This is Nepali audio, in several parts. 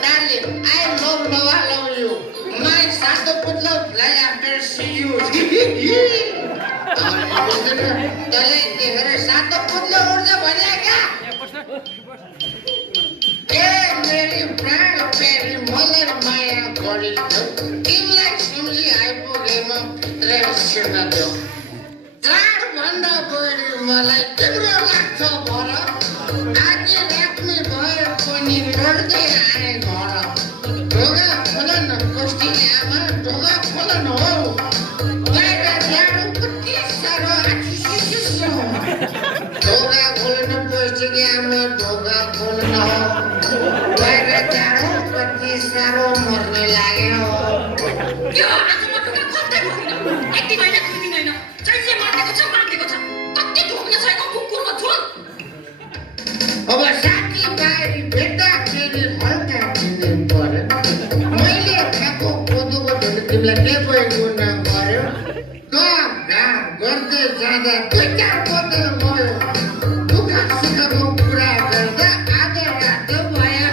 darling, I love Noah, love you. My Santo Putlo fly after see you. तले देखेर सातो पुतलो उड्छ भने क्या ए मेरी प्राण प्यारी मलाई माया गरी तिमीलाई सम्झी आइपुगेमा भित्र सिर्न देऊ चाड भन्दा बढी मलाई तिम्रो लाग्छ भर आधी रातमै भए पनि लड्दै आए घर ढोका खोल न कस्ती आमा ढोका खोल न हौ बाहिर जाडो कति साह्रो ढोका खोल्नु पर्छ कि आमा ढोका खोल्न बाहिर जाडो कति साह्रो मर्ने लाग्यो यो आजमा ढोका खोल्दै खोल्दैन यति महिना खुल्दिदैन जहिले मार्देको छ कति ढोक्न छैको कुकुरको झोल अब साथी भाइ भेट्दाखेरि हल्का किन्नु पर्यो मैले खाएको कोदोको झोल तिमीलाई के पो गुण पर्यो काम गर्दै जाँदा दुई चार बोतल गयो दुःख सुखको कुरा गर्दा आधा रात भयो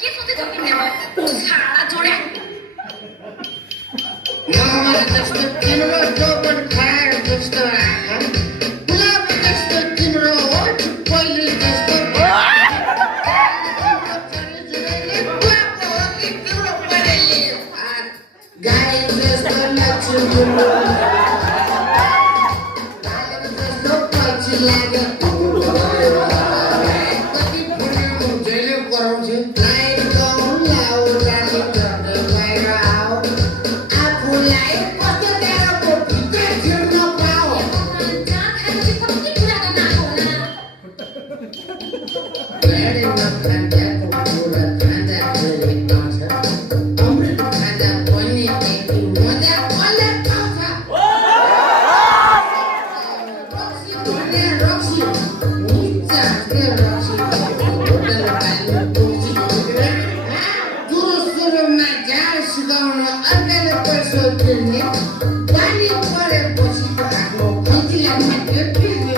के सोचे धकिने भयो छाडा जोड्या मलाई जस्तो तिम्रो जोबन खाएर जस्तो आँखा गुलाब जस्तो तिम्रो होठ पहिले जस्तो गाई जस्तो लक्ष्मी तिम्रो जस्तो पछि लाग्यो कति फुल्यो जहिले कराउँछु लाइन गाउँ लाउ रानी गर्ने बाहिर आऊ आफूलाई कस्तो तेरो भित्र छिर्न पाऊ जहाँ खाएपछि कति कुरा गर्न आएको होला धेरै नखाँदाको कुरा खाँदाखेरि आउँछ अमृत खाँदा पनि यति मजा कसले पाउँछ रक्सी भने रक्सी निचा हाँस्ने रक्सी होटल पाल्नु पुग्छ सुरुमा झार सिकाउन अर्काले पैसा तिर्ने पानी परेपछि त आफ्नो खल्तीलाई मात्र तिर्ने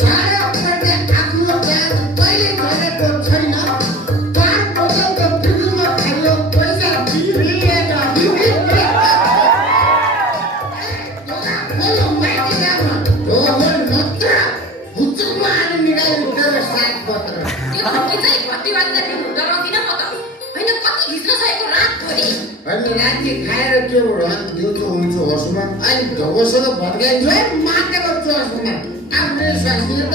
झाडा पर्ने आफ्नो ब्याग कहिले गरेको छैन चार बोतलको फ्रिजमा खायो पैसा तिरेर खोलो माथि जामा ढोगल मात्र हुचुकमा आएर निकाल्नु तेरो सागपत्र त्यो धम्की चाहिँ भतिवादीलाई दिनु डराउँदिन म त होइन कति घिच्न सकेको रातभरि अनि राति खाएर त्यो दिउँसो हुन्छ होसमा अनि ढोगोसँग भत्काइन्छ माटेको चोसमा आफ्नो स्वास्थ्य त